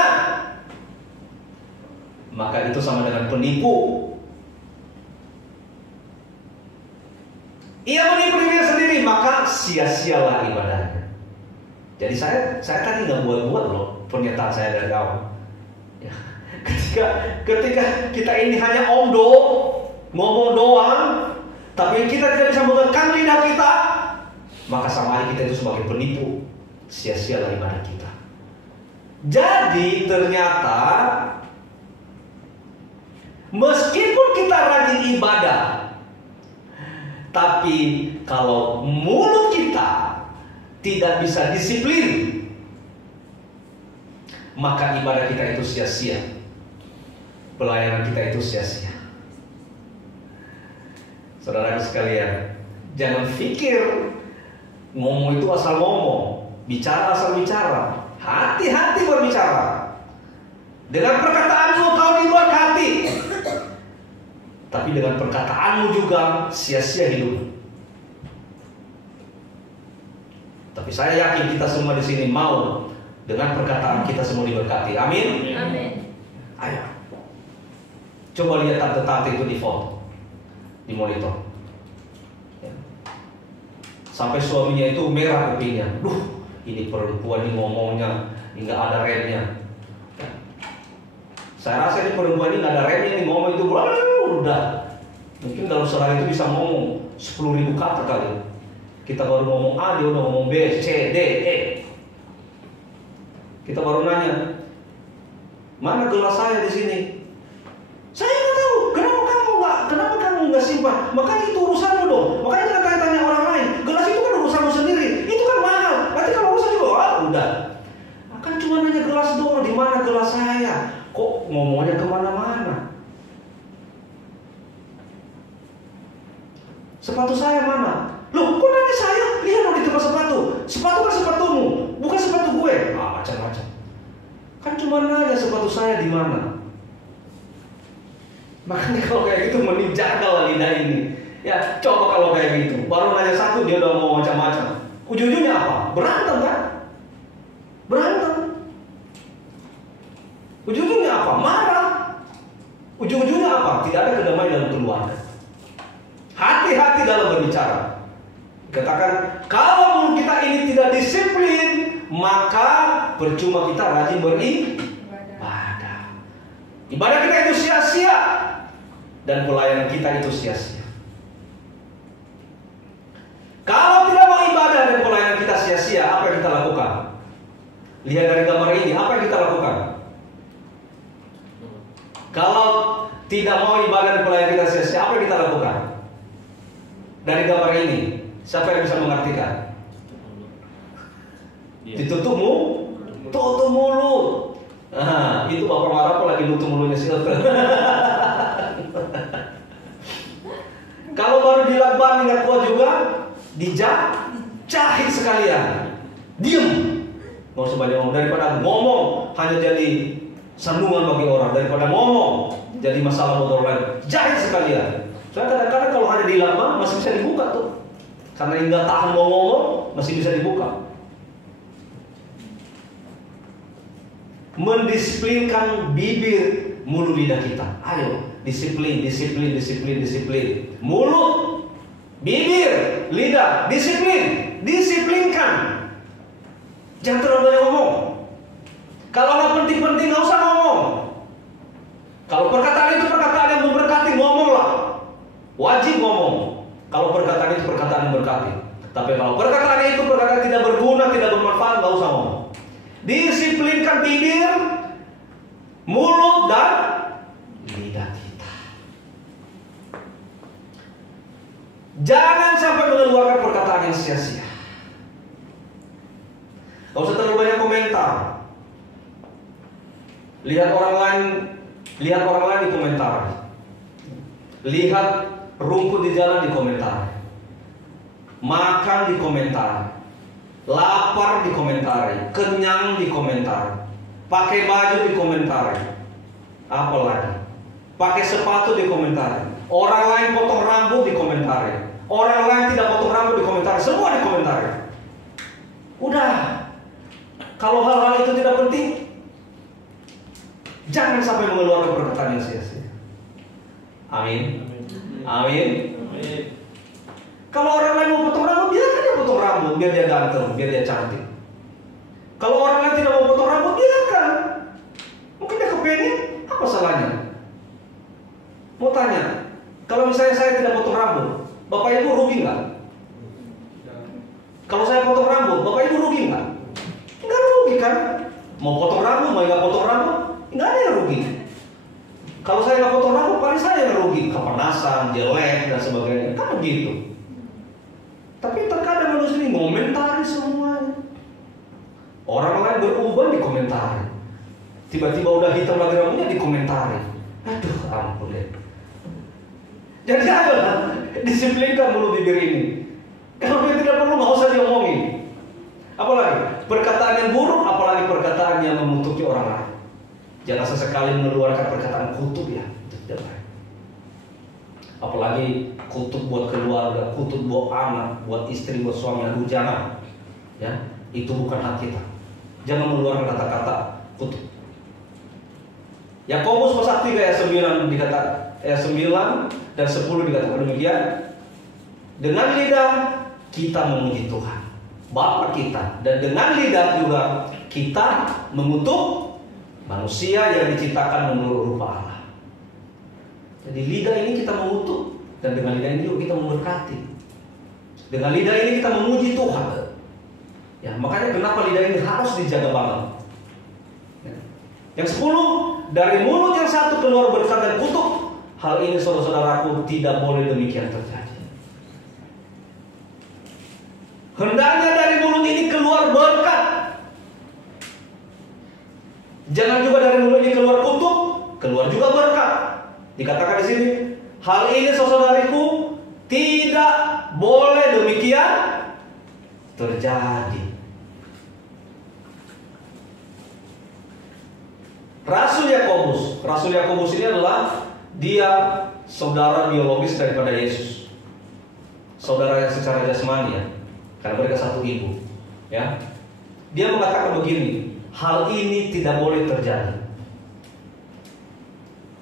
maka itu sama dengan penipu. Ia menipu dirinya sendiri, maka sia-sialah ibadahnya. Jadi saya tadi nggak buat-buat loh pernyataan saya dari awal. Ya, ketika kita ini hanya omdo, ngomong doang, tapi kita tidak bisa mengekang lidah kita, maka sama aja kita itu sebagai penipu. Sia-sialah ibadah kita. Jadi ternyata meskipun kita rajin ibadah, tapi kalau mulut kita tidak bisa disiplin, maka ibadah kita itu sia-sia. Pelayanan kita itu sia-sia. Saudara sekalian, jangan pikir ngomong itu asal ngomong, bicara asal bicara. Hati-hati berbicara. Dengan perkataanmu kau diberkati, tapi dengan perkataanmu juga sia-sia hidup. Tapi saya yakin kita semua di sini mau dengan perkataan kita semua diberkati. Amin. Amin. Ayo, coba lihat tante-tante itu di foto, di monitor. Ya. Sampai suaminya itu merah kupingnya. Duh, ini perempuan ini ngomongnya nggak ada remnya. Ya. Saya rasa ini perempuan ini nggak ada remnya, ini ngomong itu udah. Mungkin dalam sehari itu bisa ngomong 10.000 kata kali. Kita baru ngomong A, dia udah ngomong B, C, D, E. Kita baru nanya, mana gelas saya di sini? Saya nggak tahu. Kenapa kamu nggak simpan? Makanya itu urusanmu dong. Makanya jangan tanya orang lain. Gelas itu kan urusanmu sendiri. Itu kan mahal. Nanti kalau urusan juga, udah. Akan cuma nanya gelas doang. Di mana gelas saya? Kok ngomongnya kemana-mana? Sepatu saya mana? Loh, kok nanya saya? Lihat dong di tempat sepatu. Sepatu kan sepatumu, bukan sepatu gue. Macam-macam. Kan cuma nanya sepatu saya di mana. Makanya kalau kayak gitu mending jaga lidah ini. Ya, coba kalau kayak gitu. Baru nanya satu dia udah mau macam-macam. Ujung-ujungnya apa? Berantem kan? Berantem. Ujung-ujungnya apa? Marah. Ujung-ujungnya apa? Tidak ada kedamaian dalam keluarga. Hati-hati dalam berbicara. Katakan, kalau mulut kita ini tidak disiplin, maka percuma kita rajin beribadah. Ibadah kita itu sia-sia, dan pelayanan kita itu sia-sia. sia-sia, apa yang kita lakukan? Lihat dari gambar ini, apa yang kita lakukan? Kalau tidak mau ibadah dan pelayanan kita sia-sia, apa yang kita lakukan? Dari gambar ini, siapa yang bisa mengartikan? Ditutup tutup mulut. Nah, itu Bapak Marapo lagi nutup mulutnya silver. Kalau baru dilakban ingat kuat juga, dijahit sekalian. Diam. Nggak usah banyak ngomong. Daripada ngomong hanya jadi sandungan bagi orang, daripada ngomong jadi masalah buat orang lain, jahit sekalian. Soalnya kadang-kadang kalau hanya dilakban masih bisa dibuka tuh. Karena nggak tahan mau ngomong, masih bisa dibuka. Mendisiplinkan bibir, mulut, lidah kita. Ayo, disiplin. Mulut, bibir, lidah, disiplinkan. Jangan terlalu banyak ngomong. Kalau nggak penting-penting, nggak usah ngomong. Kalau perkataan itu perkataan yang memberkati, ngomonglah. Wajib ngomong. Kalau perkataan itu perkataan yang berkati. Tapi kalau perkataan itu perkataan tidak berguna, tidak bermanfaat, nggak usah ngomong. Disiplinkan bibir, mulut, dan lidah kita. Jangan sampai mengeluarkan perkataan yang sia-sia. Gak usah terlalu banyak komentar. Lihat orang lain di komentar. Lihat rumput di jalan di komentar. Makan di komentar. Lapar dikomentari, kenyang dikomentari, pakai baju dikomentari, apalagi pakai sepatu dikomentari, orang lain potong rambut dikomentari, orang lain tidak potong rambut dikomentari, semua dikomentari. Udah, kalau hal-hal itu tidak penting, jangan sampai mengeluarkan perkataan yang sia-sia. Amin. Amin. Kalau orang lain mau potong rambut, biarkan dia potong rambut, biar dia ganteng, biar dia cantik. Kalau orang lain tidak mau potong rambut, biarkan. Mungkin dia kepengen, apa salahnya? Mau tanya, kalau misalnya saya tidak potong rambut, Bapak Ibu rugi nggak? Kalau saya potong rambut, Bapak Ibu rugi nggak? Nggak rugi kan? Mau potong rambut, mau nggak potong rambut, nggak ada yang rugi. Kalau saya nggak potong rambut, paling saya yang rugi, kepanasan, jelek dan sebagainya, kan begitu. Tapi terkadang manusia ini ngomentari semuanya. Orang lain berubah dikomentari. Tiba-tiba udah hitam lagi rambutnya dikomentari. Aduh, ampun deh. Jadi ayolah, disiplinkan mulut bibir ini. Kalau dia tidak perlu, nggak usah diomongin. Apalagi perkataan yang buruk, apalagi perkataan yang memutuki orang lain. Jangan sesekali mengeluarkan perkataan kutuk ya. Itu tidak baik. Apalagi kutuk buat keluarga, kutuk buat anak, buat istri, buat suami, aduh jangan. Ya, itu bukan hak kita. Jangan mengeluarkan kata-kata kutuk. Yakobus pasal 3 ayat 9 dikatakan, ayat 9 dan 10 dikatakan demikian. Dengan lidah kita memuji Tuhan, Bapa kita, dan dengan lidah juga kita mengutuk manusia yang diciptakan menurut rupa Allah. Jadi lidah ini kita mengutuk, dan dengan lidah ini juga kita memberkati. Dengan lidah ini kita memuji Tuhan. Ya, makanya kenapa lidah ini harus dijaga banget. Ya. Yang 10, dari mulut yang satu keluar berkat dan kutuk. Hal ini saudara-saudaraku tidak boleh demikian terjadi. Hendaknya dari mulut ini keluar berkat. Jangan juga dari mulut ini keluar kutuk, keluar juga berkat. Dikatakan di sini, hal ini saudariku tidak boleh demikian terjadi. Rasul Yakobus ini adalah dia saudara biologis daripada Yesus, saudara yang secara jasmani ya, karena mereka satu ibu. Ya, dia mengatakan begini, hal ini tidak boleh terjadi.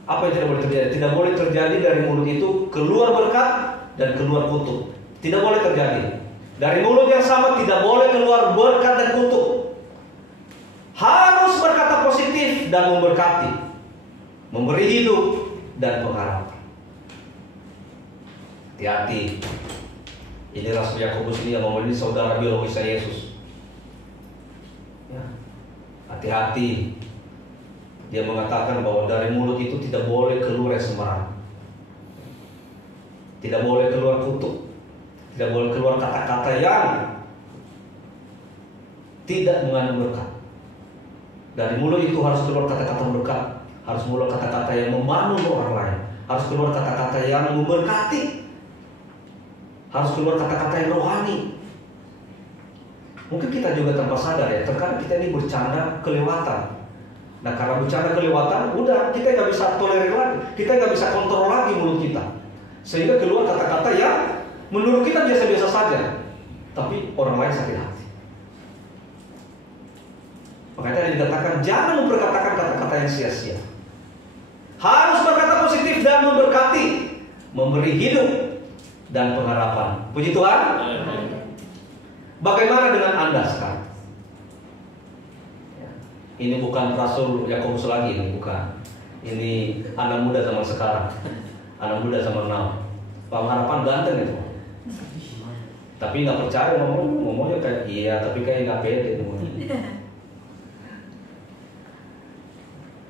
Apa yang tidak boleh terjadi? Tidak boleh terjadi dari mulut itu keluar berkat dan keluar kutuk. Tidak boleh terjadi. Dari mulut yang sama tidak boleh keluar berkat dan kutuk. Harus berkata positif dan memberkati, memberi hidup dan pengharapan. Hati-hati. Ini Rasul Yakobus ini yang ngomongin saudara biologisnya Yesus. Hati-hati. Dia mengatakan bahwa dari mulut itu tidak boleh keluar yang sembarang. Tidak boleh keluar kutuk. Tidak boleh keluar kata-kata yang tidak mengandung berkat. Dari mulut itu harus keluar kata-kata berkat. Harus keluar kata-kata yang membangun orang lain. Harus keluar kata-kata yang memberkati. Harus keluar kata-kata yang rohani. Mungkin kita juga tanpa sadar ya, terkadang kita ini bercanda kelewatan. Nah karena bercanda kelewatan, udah kita nggak bisa tolerir lagi, kita nggak bisa kontrol lagi mulut kita, sehingga keluar kata-kata yang menurut kita biasa-biasa saja, tapi orang lain sakit hati. Makanya dikatakan jangan memperkatakan kata-kata yang sia-sia. Harus berkata positif dan memberkati, memberi hidup dan pengharapan. Puji Tuhan. Bagaimana dengan Anda sekarang? Ini bukan Rasul Yakobus lagi, ini bukan. Ini anak muda zaman sekarang, anak muda zaman now. Pengharapan ganteng itu. Tapi nggak percaya ngomongnya kayak iya, tapi kayak nggak pede.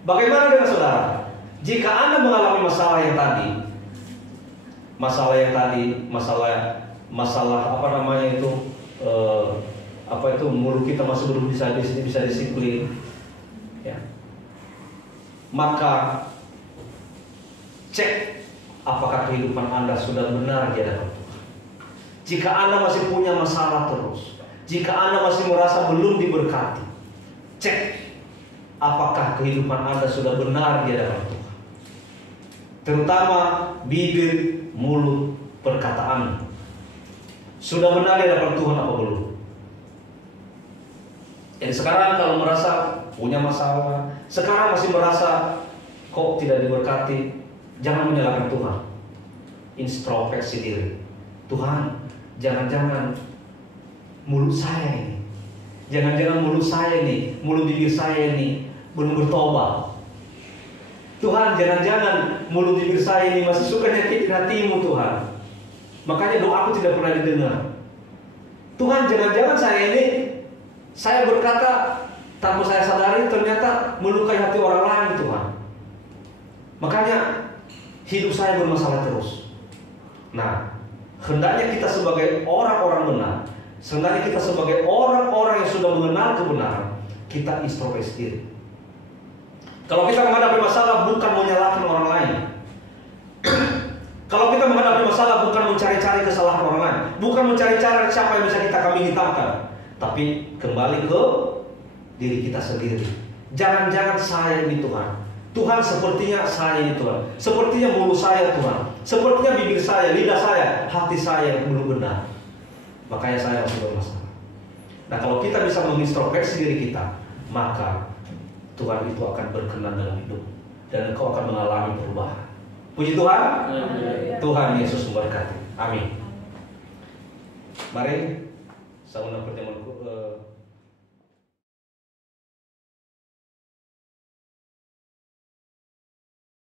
Bagaimana dengan saudara? Jika Anda mengalami masalah yang tadi, masalah apa namanya itu, mulut kita masih belum bisa disiplin, ya. Maka cek apakah kehidupan Anda sudah benar di hadapan Tuhan. Jika Anda masih punya masalah terus, jika Anda masih merasa belum diberkati, cek apakah kehidupan Anda sudah benar di hadapan Tuhan. Terutama bibir, mulut, perkataan. Sudah benar di hadapan Tuhan apa belum? Jadi sekarang kalau merasa punya masalah, sekarang masih merasa kok tidak diberkati, jangan menyalahkan Tuhan. Introspeksi diri. Tuhan, jangan-jangan mulut saya ini, mulut bibir saya ini belum bertobat. Tuhan, jangan-jangan mulut bibir saya ini masih suka nyakitin hatimu Tuhan. Makanya doaku tidak pernah didengar. Tuhan, jangan-jangan saya berkata tanpa saya sadari ternyata melukai hati orang lain Tuhan. Makanya hidup saya bermasalah terus. Nah, hendaknya kita sebagai orang-orang benar, hendaknya kita sebagai orang-orang yang sudah mengenal kebenaran, kita introspeksi diri. Kalau kita menghadapi masalah bukan menyalahkan orang lain. Kalau kita menghadapi masalah bukan mencari-cari kesalahan orang lain, bukan mencari-cari siapa yang bisa kita kambing hitamkan, tapi kembali ke diri kita sendiri. Jangan-jangan saya ini Tuhan. Tuhan, sepertinya saya ini Tuhan. Sepertinya mulut saya Tuhan. Sepertinya bibir saya, lidah saya, hati saya yang belum benar. Makanya saya masih bermasalah. Nah, kalau kita bisa mengintrospeksi diri kita, maka Tuhan itu akan berkenan dalam hidup dan engkau akan mengalami perubahan. Puji Tuhan. Tuhan Yesus memberkati. Amin. Mari saya undang pertemuanku